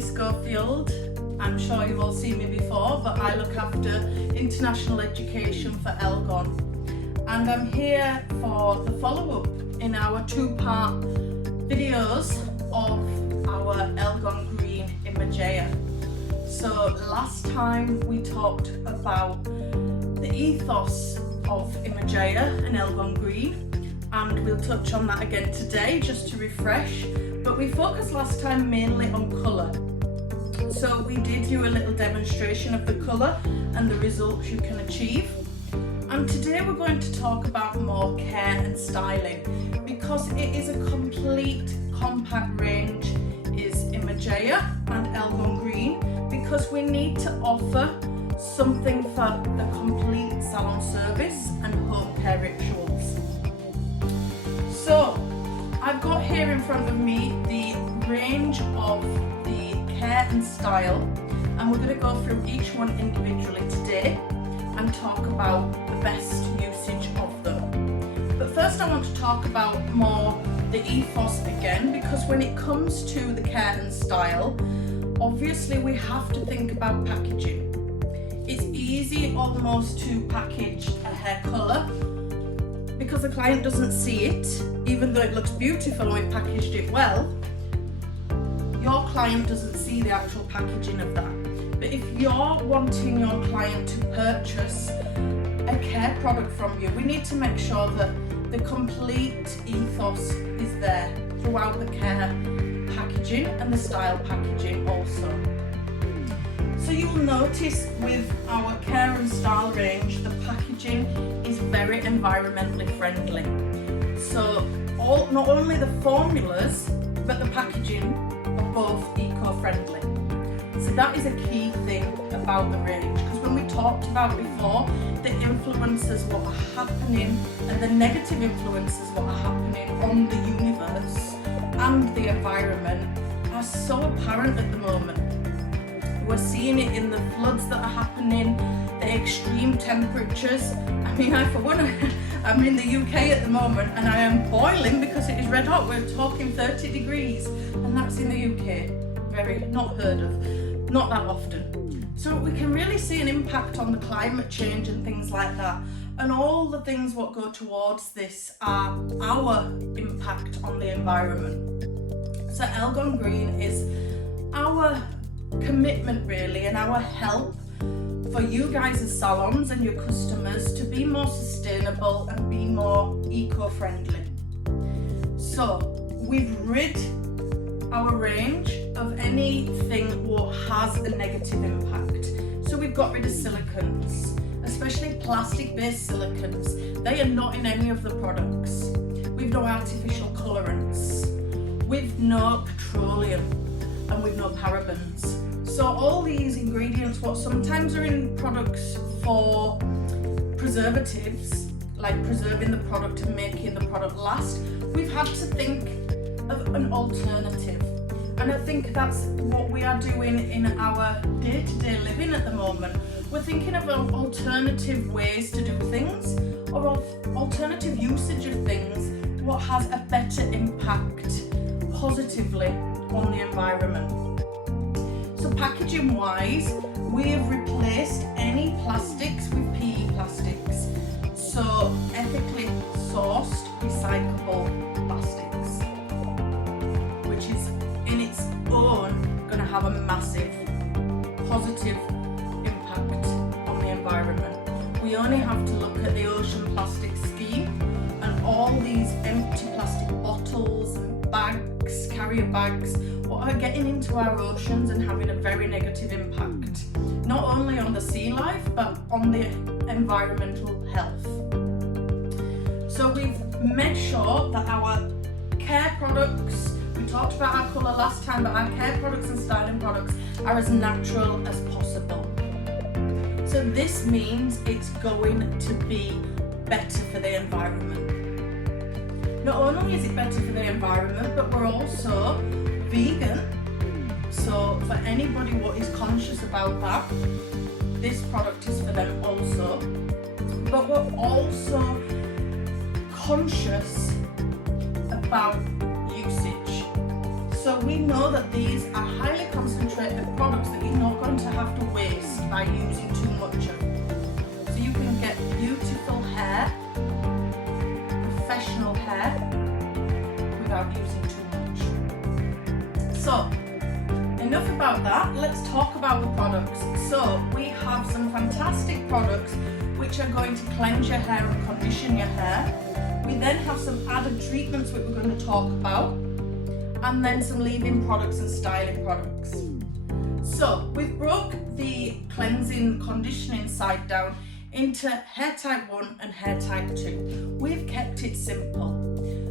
Schofield. I'm sure you've all seen me before, but I look after international education for Elgon. And I'm here for the follow-up in our two-part videos of our Elgon Green Imagea. So last time we talked about the ethos of Imagea and Elgon Green, and we'll touch on that again today just to refresh. But we focused last time mainly on colour. So we did do a little demonstration of the colour and the results you can achieve. And today we're going to talk about more care and styling, because it is a complete compact range is Imagea and Elgon Green, because we need to offer something for the complete salon service and home care rituals. So I've got here in front of me the range of the care and style, and we're going to go through each one individually today and talk about the best usage of them. But first I want to talk about more the ethos again, because when it comes to the care and style, obviously we have to think about packaging. It's easy almost to package a hair colour because the client doesn't see it, even though it looks beautiful and we've packaged it well. Your client doesn't see the actual packaging of that. But if you're wanting your client to purchase a care product from you, we need to make sure that the complete ethos is there throughout the care packaging and the style packaging also. So you'll notice with our care and style range, the packaging is very environmentally friendly. So not only the formulas, but the packaging are both eco-friendly. So that is a key thing about the range, because when we talked about before, the influences what are happening and the negative influences what are happening on the universe and the environment are so apparent at the moment. We're seeing it in the floods that are happening, the extreme temperatures. I mean, for one, I'm in the UK at the moment and I am boiling because it is red hot. We're talking 30 degrees and that's in the UK. Very not heard of, not that often. So we can really see an impact on the climate change and things like that. And all the things what go towards this are our impact on the environment. So Elgon Green is our commitment really, and our help for you guys as salons and your customers to be more sustainable and be more eco-friendly. So we've rid our range of anything what has a negative impact. So we've got rid of silicons, especially plastic-based silicons. They are not in any of the products. We've no artificial colorants. We've no petroleum, and with no parabens. So all these ingredients what sometimes are in products for preservatives, like preserving the product and making the product last, we've had to think of an alternative. And I think that's what we are doing in our day-to-day living at the moment. We're thinking of alternative ways to do things, or alternative usage of things, what has a better impact positively on the environment. So packaging wise, we have replaced any plastics with PE plastics. So ethically sourced recyclable plastics, which is in its own going to have a massive positive impact on the environment. We only have to look at the ocean plastic scheme and all these empty plastic bottles and bags, carrier bags, what are getting into our oceans and having a very negative impact, not only on the sea life but on the environmental health. So we've made sure that our care products, we talked about our colour last time, but our care products and styling products are as natural as possible. So this means it's going to be better for the environment. Not only is it better for the environment, but we're also vegan. So for anybody what is conscious about that, this product is for them also. But we're also conscious about usage. So we know that these are highly concentrated products that you're not going to have to waste by using too much of. So you can get beautiful hair, professional hair, without using too much. So, enough about that, let's talk about the products. So, we have some fantastic products which are going to cleanse your hair and condition your hair. We then have some added treatments which we're going to talk about, and then some leave-in products and styling products. So we've broke the cleansing conditioning side down into hair type 1 and hair type 2. We've kept it simple.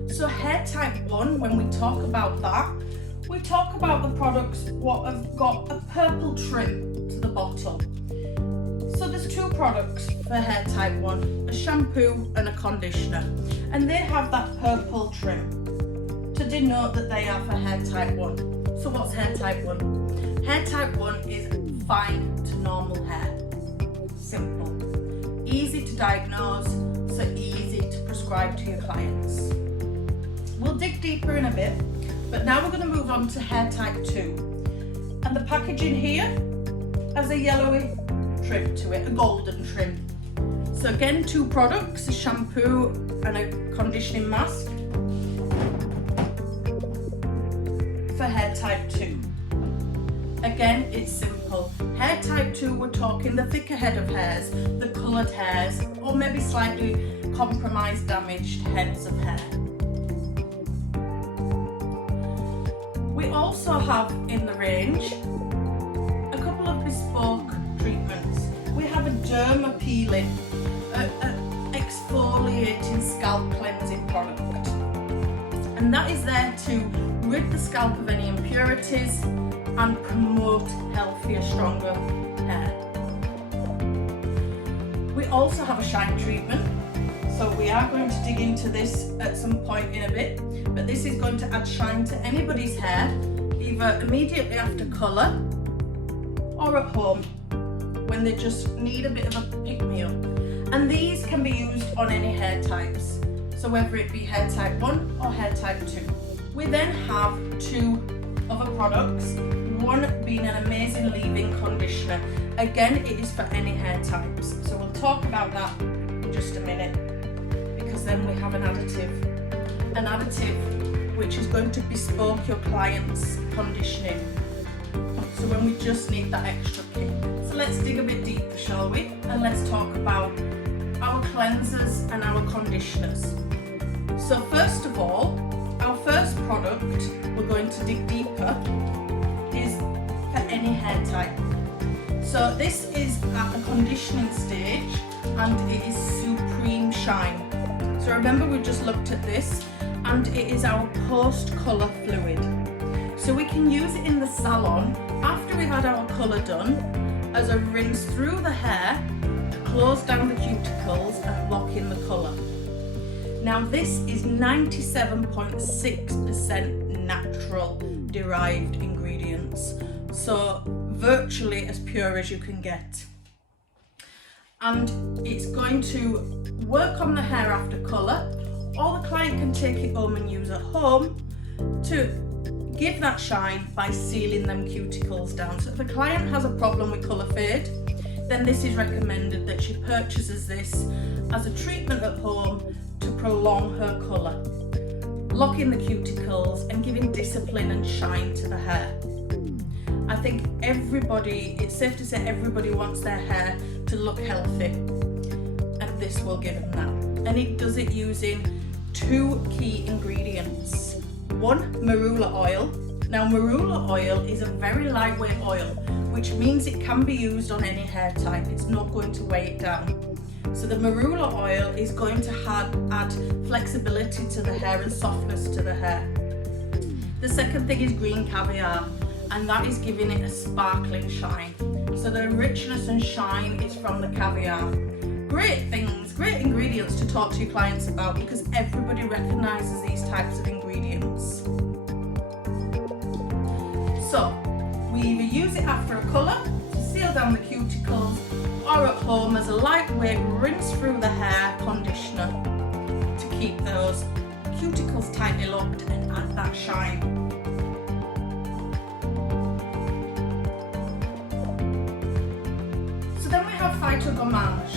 So hair type 1, when we talk about that, we talk about the products what have got a purple trim to the bottle. So there's two products for hair type 1, a shampoo and a conditioner, and they have that purple trim to denote that they are for hair type 1. So what's hair type 1? Hair type 1 is fine to normal hair. Simple. Easy to diagnose, so easy to prescribe to your clients. We'll dig deeper in a bit, but now we're going to move on to hair type 2. And the packaging here has a yellowy trim to it, a golden trim. So again, two products, a shampoo and a conditioning mask for hair type 2. Again, it's simple. Hair type 2, we're talking the thicker head of hairs, the coloured hairs, or maybe slightly compromised, damaged heads of hair. We also have in the range a couple of bespoke treatments. We have a derma peeling, exfoliating scalp cleansing product, and that is there to rid the scalp of any impurities and promote healthier, stronger hair. We also have a shine treatment, so we are going to dig into this at some point in a bit, but this is going to add shine to anybody's hair, either immediately after colour or at home when they just need a bit of a pick-me-up. And these can be used on any hair types, so whether it be hair type 1 or hair type 2. We then have two other products, one being an amazing leave-in conditioner. Again, it is for any hair types, so we'll talk about that in just a minute, because then we have an additive which is going to bespoke your client's conditioning, so when we just need that extra kick. So let's dig a bit deeper, shall we? And let's talk about our cleansers and our conditioners. So first of all, our first product we're going to dig deeper is for any hair type. So this is at the conditioning stage and it is Supreme Shine. So remember, we just looked at this, and it is our post colour fluid. So we can use it in the salon after we've had our colour done as a rinse through the hair to close down the cuticles and lock in the colour. Now this is 97.6% natural derived ingredients, so virtually as pure as you can get. And it's going to work on the hair after colour, or the client can take it home and use at home to give that shine by sealing them cuticles down. So if a client has a problem with colour fade, then this is recommended that she purchases this as a treatment at home to prolong her colour, locking the cuticles and giving discipline and shine to the hair. I think it's safe to say everybody wants their hair to look healthy, and this will give them that. And it does it using two key ingredients. One, Marula Oil. Now Marula Oil is a very lightweight oil, which means it can be used on any hair type. It's not going to weigh it down. So the Marula Oil is going to add flexibility to the hair and softness to the hair. The second thing is green caviar, and that is giving it a sparkling shine. So the richness and shine is from the caviar. Great things, great ingredients to talk to your clients about, because everybody recognises these types of ingredients. So we either use it after a colour to seal down the cuticles, or at home as a lightweight rinse through the hair conditioner to keep those cuticles tightly locked and add that shine. Phyto Guard.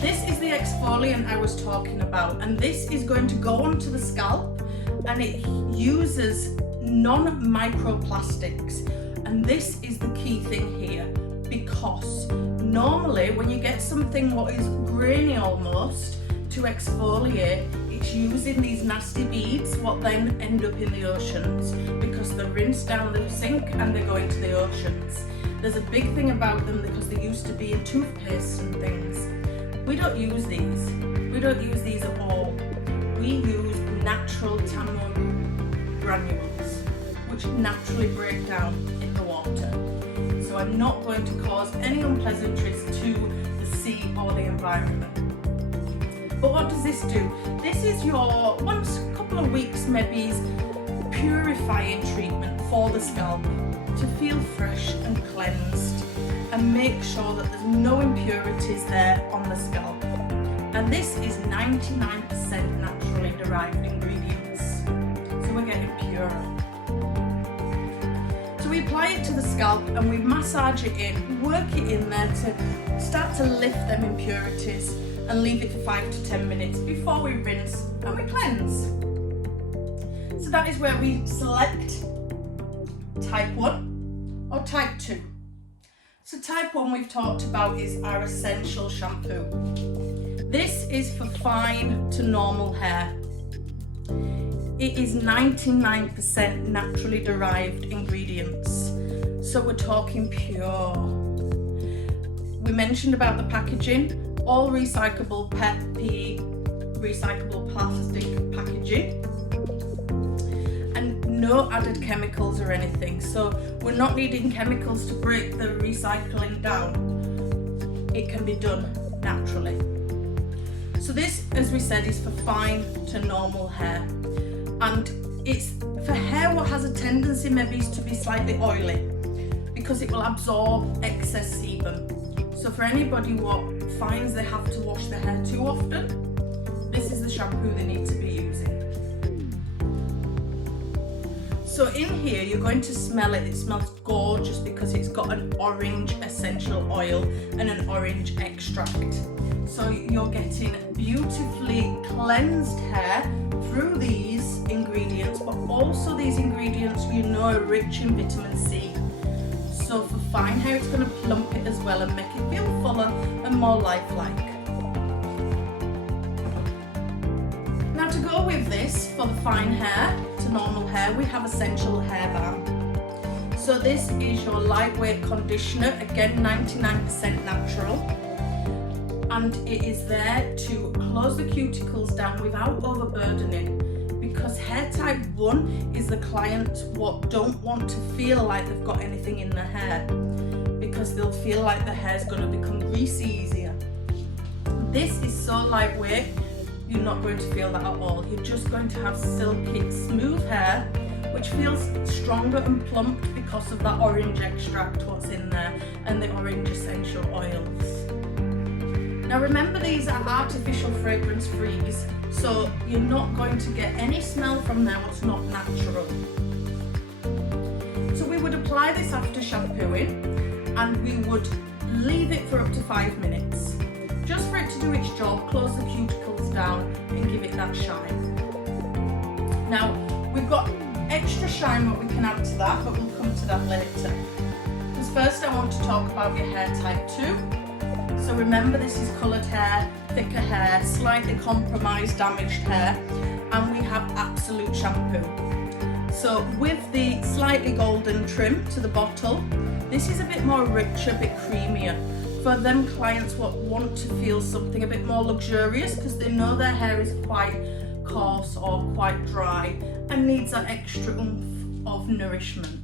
This is the exfoliant I was talking about, and this is going to go onto the scalp, and it uses non-microplastics. And this is the key thing here, because normally when you get something what is grainy almost to exfoliate, it's using these nasty beads what then end up in the oceans, because they're rinsed down the sink and they go into the oceans. There's a big thing about them because they used to be in toothpaste and things. We don't use these. We don't use these at all. We use natural tamarind granules, which naturally break down in the water. So I'm not going to cause any unpleasantries to the sea or the environment. But what does this do? This is your once a couple of weeks maybe purifying treatment for the scalp to feel fresh and cleansed and make sure that there's no impurities there on the scalp. And this is 99% naturally derived ingredients, so we're getting purer. So we apply it to the scalp and we massage it in, work it in there to start to lift them impurities, and leave it for 5 to 10 minutes before we rinse and we cleanse. So that is where we select type 1 or type 2. So type 1 we've talked about is our essential shampoo. This is for fine to normal hair. It is 99% naturally derived ingredients. So we're talking pure. We mentioned about the packaging, all recyclable PET, recyclable plastic packaging, and no added chemicals or anything. So we're not needing chemicals to break the recycling down. It can be done naturally. So this, as we said, is for fine to normal hair, and it's for hair what has a tendency maybe to be slightly oily, because it will absorb excess sebum. So for anybody what finds they have to wash their hair too often, this is the shampoo they need to be using. So in here you're going to smell it. It smells gorgeous because it's got an orange essential oil and an orange extract. So you're getting beautifully cleansed hair through these ingredients, but also these ingredients are rich in vitamin C. So for fine hair it's going to plump it as well and make it feel fuller and more lifelike. Now to go with this, for the fine hair to normal hair, we have essential hair balm. So this is your lightweight conditioner, again 99% natural, and it is there to close the cuticles down without overburdening. Because hair type 1 is the clients what don't want to feel like they've got anything in their hair, because they'll feel like the hair's going to become greasy easier. This is so lightweight, you're not going to feel that at all. You're just going to have silky, smooth hair, which feels stronger and plumped because of that orange extract what's in there and the orange essential oils. Now remember, these are artificial fragrance frees, so you're not going to get any smell from there what's not natural. So we would apply this after shampooing, and we would leave it for up to 5 minutes, just for it to do its job, close the cuticles down and give it that shine. Now we've got extra shine what we can add to that, but we'll come to that later. Because first I want to talk about your hair type 2. So remember, this is coloured hair, thicker hair, slightly compromised, damaged hair, and we have absolute shampoo. So with the slightly golden trim to the bottle, this is a bit more rich, a bit creamier. For them clients what want to feel something a bit more luxurious, because they know their hair is quite coarse or quite dry and needs that extra oomph of nourishment.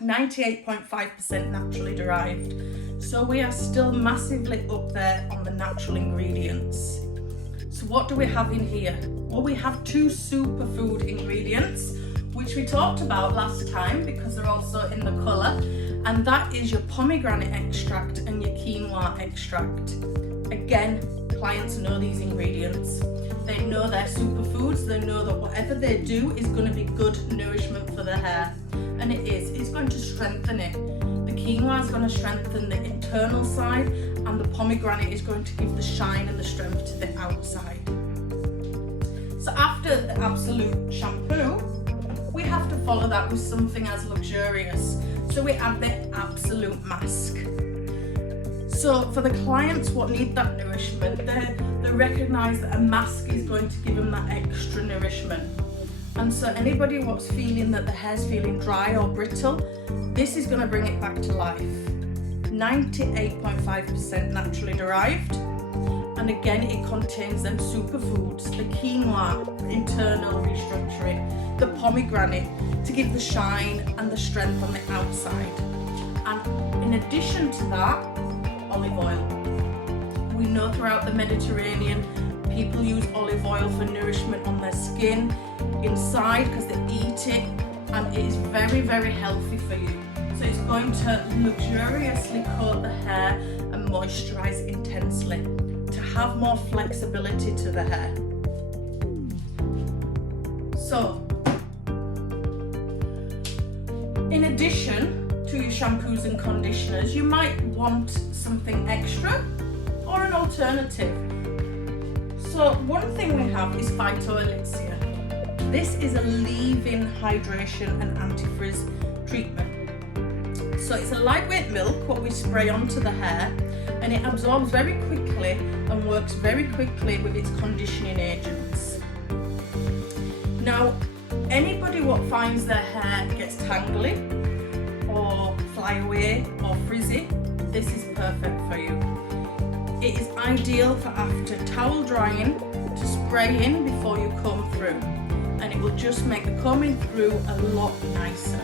98.5% naturally derived. So we are still massively up there on the natural ingredients. So what do we have in here? Well, we have 2 superfood ingredients, which we talked about last time because they're also in the colour, and that is your pomegranate extract and your quinoa extract. Again, clients know these ingredients. They know they're superfoods. They know that whatever they do is going to be good nourishment for their hair, and it is. It's going to strengthen it. The quinoa is going to strengthen the internal side, and the pomegranate is going to give the shine and the strength to the outside. So after the absolute shampoo, we have to follow that with something as luxurious. So we add the absolute mask. So for the clients what need that nourishment, they recognise that a mask is going to give them that extra nourishment. And so anybody what's feeling that the hair's feeling dry or brittle, this is going to bring it back to life. 98.5% naturally derived. And again, it contains them superfoods, the quinoa, internal restructuring, the pomegranate to give the shine and the strength on the outside. And in addition to that, olive oil. We know throughout the Mediterranean, people use olive oil for nourishment on their skin, inside, because they eat it, and it is very, very healthy for you. So it's going to luxuriously coat the hair and moisturize intensely to have more flexibility to the hair. So, in addition to your shampoos and conditioners, you might want something extra or an alternative. So one thing we have is Phyto Elixir. This is a leave-in hydration and antifrizz treatment. So it's a lightweight milk what we spray onto the hair, and it absorbs very quickly and works very quickly with its conditioning agents. Now, anybody what finds their hair gets tangly or fly away or frizzy, this is perfect for you. It is ideal for after towel drying to spray in before you comb through, and it will just make the combing through a lot nicer.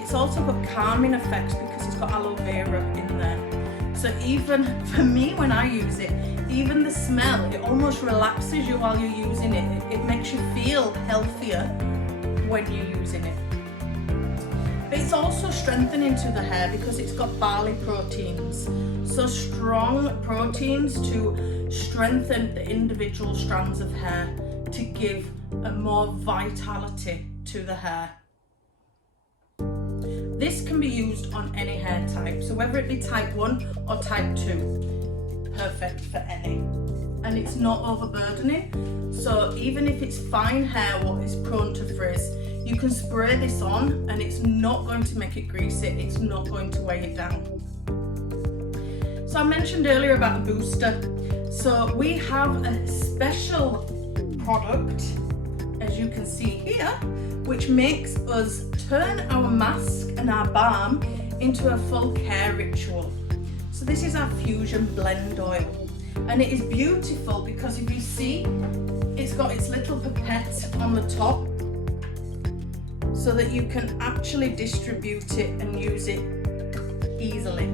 It's also got calming effects because it's got aloe vera in there. So even for me when I use it, even the smell, it almost relaxes you while you're using it. It makes you feel healthier when you're using it. But it's also strengthening to the hair because it's got barley proteins. So strong proteins to strengthen the individual strands of hair to give a more vitality to the hair. This can be used on any hair type, so whether it be type 1 or type 2, perfect for any. And it's not overburdening, so even if it's fine hair what is prone to frizz, you can spray this on and it's not going to make it greasy, it's not going to weigh it down. So I mentioned earlier about the booster. So we have a special product, as you can see here, which makes us turn our mask and our balm into a full care ritual. So this is our fusion blend oil, and it is beautiful because if you see, it's got its little pipette on the top so that you can actually distribute it and use it easily.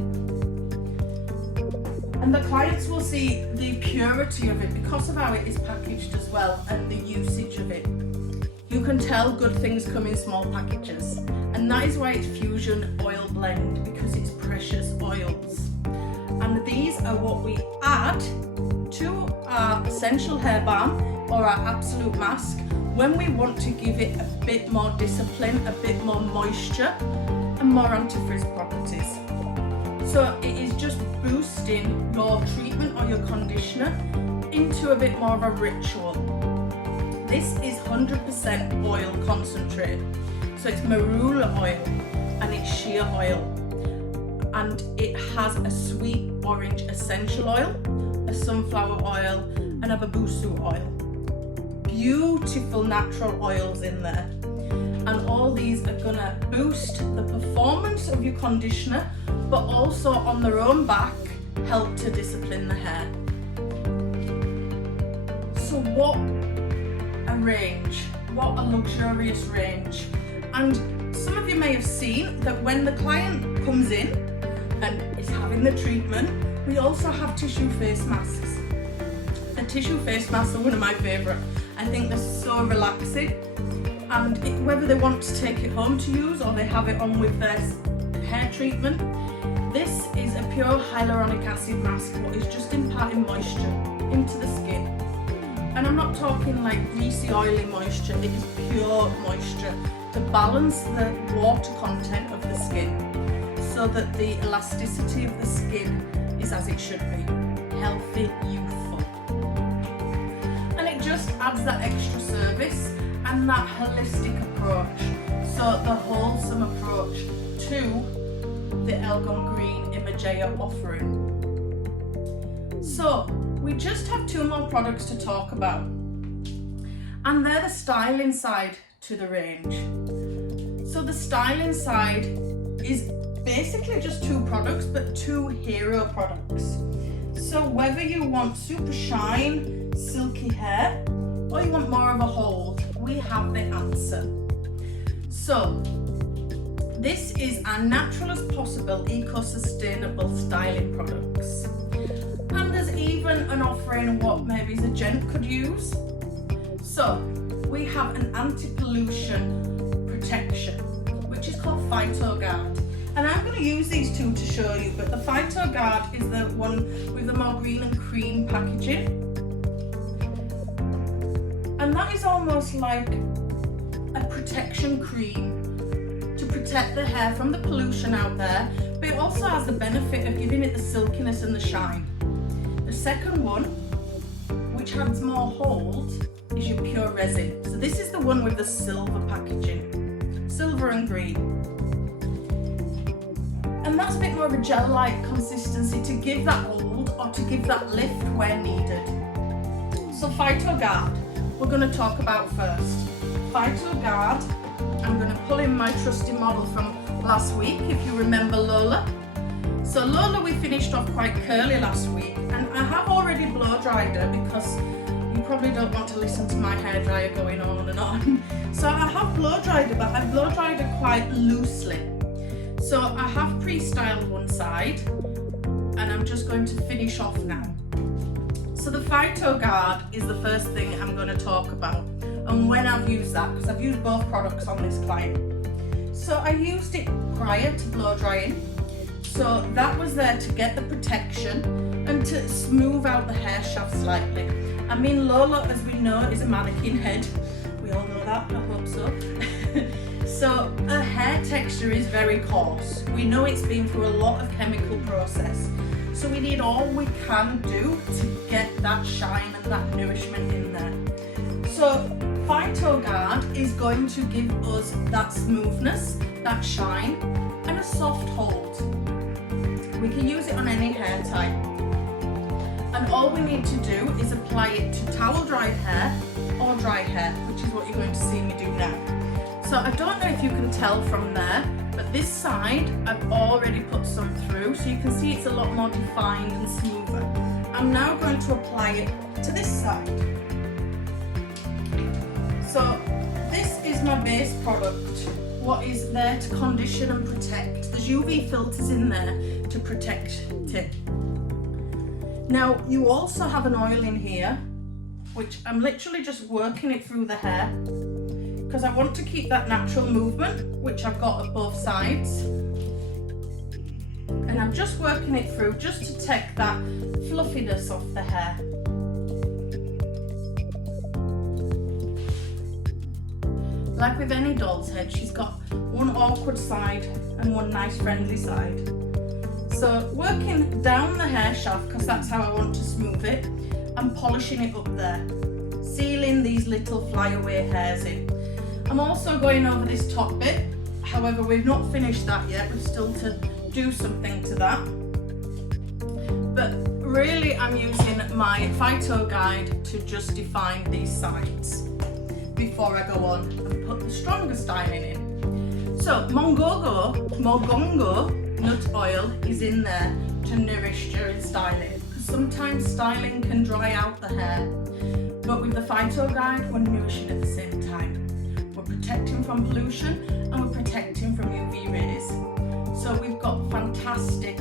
And the clients will see the purity of it because of how it is packaged as well, and the usage of it. You can tell good things come in small packages, and that is why it's fusion oil blend, because it's precious oils. And these are what we add to our essential hair balm or our absolute mask when we want to give it a bit more discipline, a bit more moisture and more antifrizz properties. So it is just boosting your treatment or your conditioner into a bit more of a ritual. This is 100% oil concentrate. So it's Marula Oil and it's shea oil. And it has a sweet orange essential oil, a sunflower oil and a babusu oil. Beautiful natural oils in there. And all these are gonna boost the performance of your conditioner, but also on their own back, help to discipline the hair. So what a range, what a luxurious range. And some of you may have seen that when the client comes in and is having the treatment, we also have tissue face masks. The tissue face masks are one of my favourite. I think they're so relaxing, and whether they want to take it home to use or they have it on with their hair treatment, this is a pure hyaluronic acid mask what is just imparting moisture into the skin. And I'm not talking like greasy oily moisture, it is pure moisture to balance the water content of the skin. so that the elasticity of the skin is as it should be, healthy, youthful. And it just adds that extra service and that holistic approach, so the wholesome approach to the Elgon Green Imagea offering. So we just have 2 more products to talk about, and they're the styling side to the range. So the styling side is basically just 2 products, but 2 hero products. So whether you want super shine, silky hair, or you want more of a hold, we have the answer. So this is our natural as possible, eco-sustainable styling products. And there's even an offering what maybe a gent could use. So we have an anti-pollution protection, which is called Phyto Guard. And I'm going to use these 2 to show you, but the Phyto Guard is the one with the more green and cream packaging. And that is almost like a protection cream to protect the hair from the pollution out there, but it also has the benefit of giving it the silkiness and the shine. The second one, which adds more hold, is your pure resin. So this is the one with the silver packaging, silver and green. And that's a bit more of a gel-like consistency to give that hold or to give that lift where needed. So Phyto Guard, we're going to talk about first. Phyto Guard, I'm going to pull in my trusty model from last week, if you remember Lola. So Lola we finished off quite curly last week, and I have already blow dried her because you probably don't want to listen to my hairdryer going on and on. So I have blow dried her, but I blow dried her quite loosely. So I have pre-styled one side, and I'm just going to finish off now. So the Phyto Guard is the first thing I'm going to talk about, and when I've used that, because I've used both products on this client. So I used it prior to blow drying, so that was there to get the protection and to smooth out the hair shaft slightly. I mean, Lola, as we know, is a mannequin head. We all know that, I hope so. So her hair texture is very coarse. We know it's been through a lot of chemical process. So we need all we can do to get that shine and that nourishment in there. So Phyto Guard is going to give us that smoothness, that shine, and a soft hold. We can use it on any hair type. And all we need to do is apply it to towel dried hair or dry hair, which is what you're going to see me do now. So I don't know if you can tell from there, but this side I've already put some through, so you can see it's a lot more defined and smoother. I'm now going to apply it to this side. So this is my base product, what is there to condition and protect. There's UV filters in there to protect it. Now you also have an oil in here, which I'm literally just working it through the hair, because I want to keep that natural movement, which I've got at both sides. And I'm just working it through just to take that fluffiness off the hair. Like with any doll's head, she's got one awkward side and one nice friendly side. So working down the hair shaft, because that's how I want to smooth it, and polishing it up there, sealing these little flyaway hairs in. I'm also going over this top bit, however we've not finished that yet, we're still to do something to that. But really I'm using my Phyto Guide to just define these sides before I go on and put the stronger styling in. So Mogongo nut oil is in there to nourish during styling, because sometimes styling can dry out the hair, but with the Phyto Guide we're nourishing at the same time. We're protecting from pollution and we're protecting from UV rays. So we've got fantastic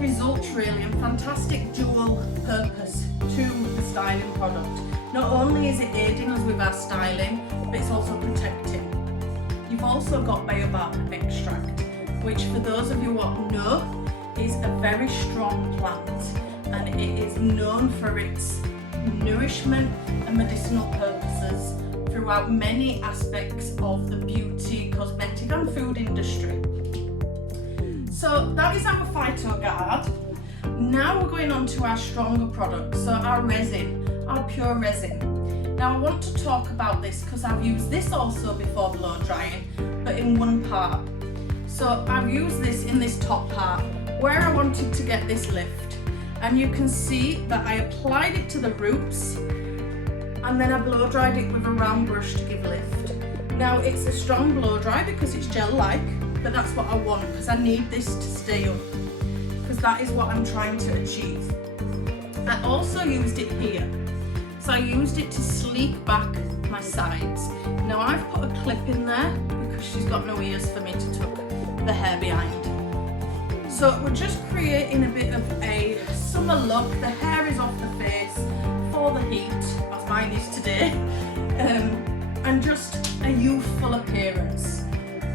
results really, and fantastic dual purpose to the styling product. Not only is it aiding us with our styling, but it's also protecting. You've also got baobab extract, which for those of you what know is a very strong plant, and it is known for its nourishment and medicinal purposes throughout many aspects of the beauty, cosmetic and food industry. So that is our Phyto Guard. Now we're going on to our stronger products, so our resin, our pure resin. Now I want to talk about this because I've used this also before blow drying, but in one part. So I've used this in this top part where I wanted to get this lift, and you can see that I applied it to the roots and then I blow dried it with a round brush to give lift. Now it's a strong blow dry because it's gel-like, but that's what I want because I need this to stay up, because that is what I'm trying to achieve. I also used it here. So I used it to sleek back my sides. Now I've put a clip in there because she's got no ears for me to tuck the hair behind. So we're just creating a bit of a summer look. The hair is off the face for the heat, as mine is today, and just a youthful appearance.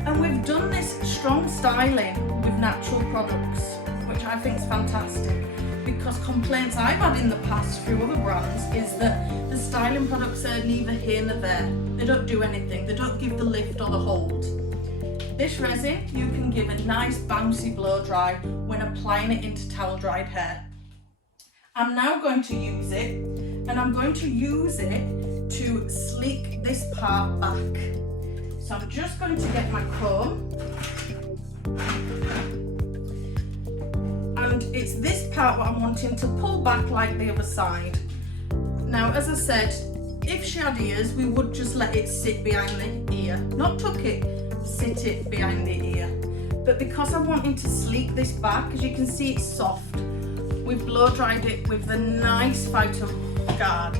And we've done this strong styling with natural products, which I think is fantastic, because complaints I've had in the past through other brands is that the styling products are neither here nor there. They don't do anything, they don't give the lift or the hold. This resin, you can give a nice bouncy blow dry when applying it into towel dried hair. I'm now going to use it, and I'm going to use it to sleek this part back. So I'm just going to get my comb, and it's this part what I'm wanting to pull back like the other side. Now, as I said, if she had ears, we would just let it sit behind the ear, not tuck it, sit it behind the ear. But because I'm wanting to sleek this back, as you can see it's soft, we've blow dried it with the nice Phyto Guard.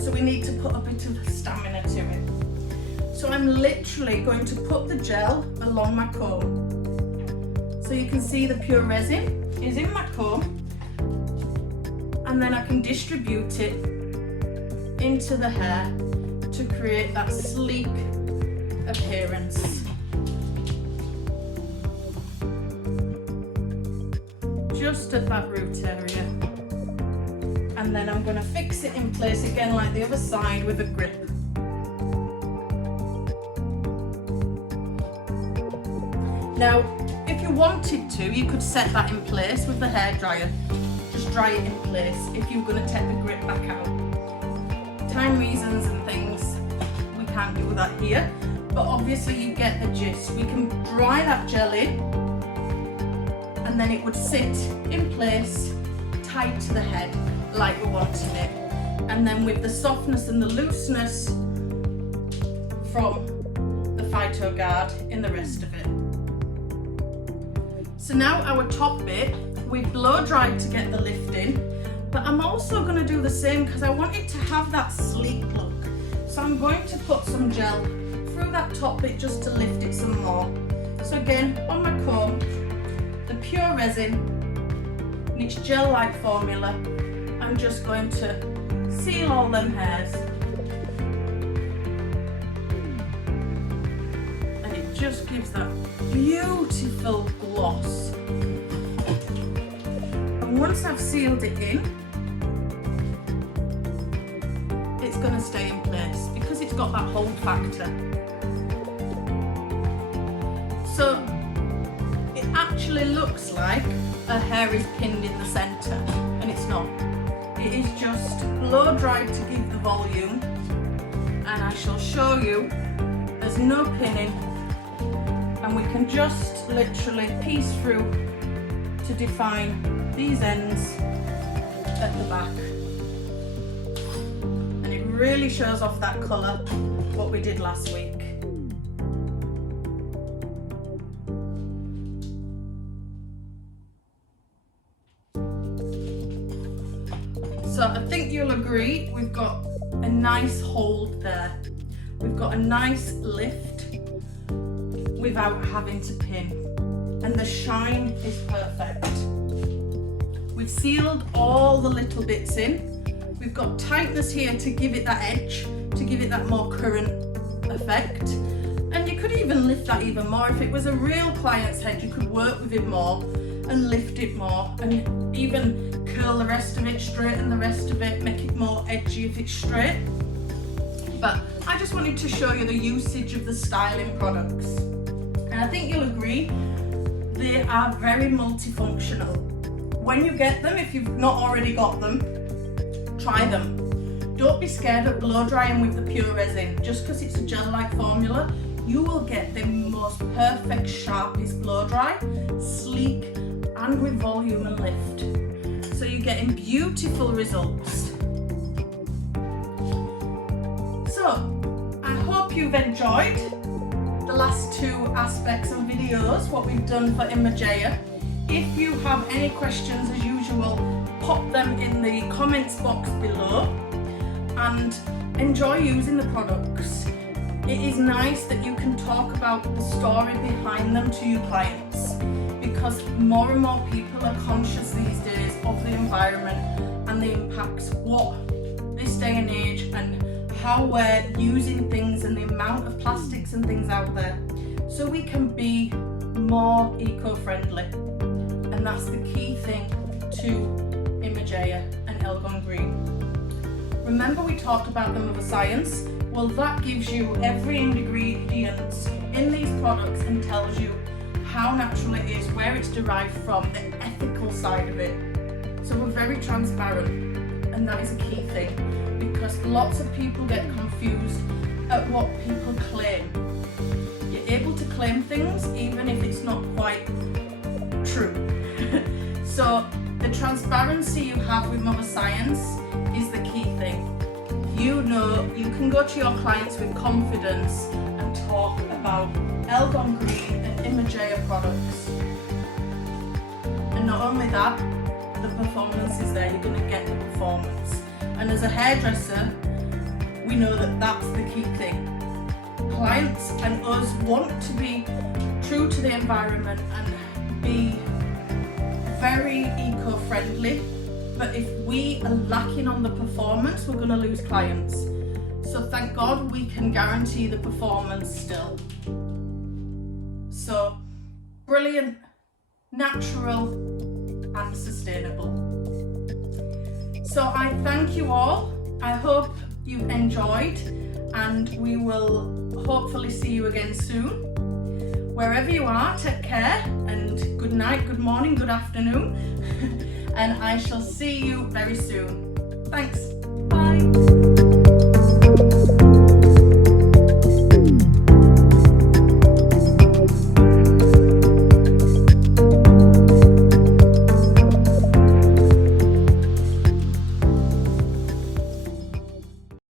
So we need to put a bit of stamina to it. So I'm literally going to put the gel along my comb. So you can see the pure resin is in my comb, and then I can distribute it into the hair to create that sleek appearance. Just at that root area. And then I'm going to fix it in place again like the other side with a grip. Now, if you wanted to, you could set that in place with the hairdryer. Just dry it in place if you're going to take the grip back out. Time reasons and things, we can't do that here, but obviously you get the gist. We can dry that gel in, and then it would sit in place, tight to the head, like we're wanting it. And then with the softness and the looseness from the Phyto Guard in the rest of it. So now our top bit, we've blow dried to get the lift in, but I'm also going to do the same because I want it to have that sleek look. So I'm going to put some gel through that top bit just to lift it some more. So again, on my comb, the pure resin, and its gel-like formula, I'm just going to seal all them hairs. And it just gives that beautiful gloss. And once I've sealed it in, it's going to stay in place because it's got that hold factor. So it actually looks like her hair is pinned in the centre, and it's not. It is just blow dried to give the volume, and I shall show you there's no pinning, and we can just literally piece through to define these ends at the back. And it really shows off that colour, what we did last week. So I think you'll agree we've got a nice hold there. We've got a nice lift without having to pin, and the shine is perfect. We've sealed all the little bits in. We've got tightness here to give it that edge, to give it that more current effect. And you could even lift that even more. If it was a real client's head, you could work with it more and lift it more, and even curl the rest of it, straighten the rest of it, make it more edgy if it's straight. But I just wanted to show you the usage of the styling products. And I think you'll agree, they are very multifunctional. When you get them, if you've not already got them, try them. Don't be scared of blow drying with the pure resin. Just because it's a gel-like formula, you will get the most perfect, sharpest blow dry, sleek, and with volume and lift. So you're getting beautiful results. So, I hope you've enjoyed the last two aspects and videos, what we've done for Imagea. If you have any questions, as usual, pop them in the comments box below and enjoy using the products. It is nice that you can talk about the story behind them to your clients, because more and more people are conscious these days of the environment and the impacts what this day and age and how we're using things and the amount of plastics and things out there, so we can be more eco-friendly. And that's the key thing to Imagea and Elgon Green. Remember we talked about the mother science? Well, that gives you every ingredient in these products and tells you how natural it is, where it's derived from, the ethical side of it. So we're very transparent, and that is a key thing, because lots of people get confused at what people claim. You're able to claim things even if it's not quite true. So the transparency you have with Mother Science is the key thing. You know, you can go to your clients with confidence and talk about Elgon Green and Imagea products. And not only that, the performance is there. You're going to get the performance. And as a hairdresser, we know that that's the key thing. Clients and us want to be true to the environment and be very eco-friendly, but if we are lacking on the performance, we're going to lose clients. So thank God we can guarantee the performance still. So brilliant, natural and sustainable. So I thank you all. I hope you've enjoyed, and we will hopefully see you again soon. Wherever you are, take care, and good night, good morning, good afternoon, and I shall see you very soon. Thanks.